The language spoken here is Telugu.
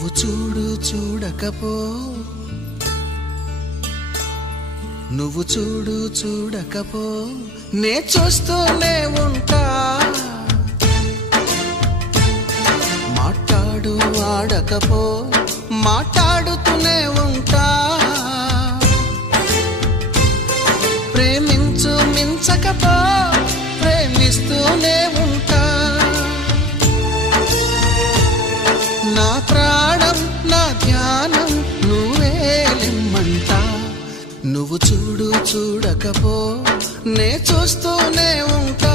నువ్వు చూడు చూడకపో, నువ్వు చూడు చూడకపో, నే చూస్తూనే ఉంటా. మాట్లాడు ఆడకపో, మాట్లాడుతూనే ఉంటా. ప్రేమించు మించకపో, ప్రేమిస్తూనే ఉంటా. నా ప్రాణం నా ధ్యానం నువ్వేలిమ్మంటా. నువ్వు చూడు చూడకపో, నే చూస్తూనే ఉంటా.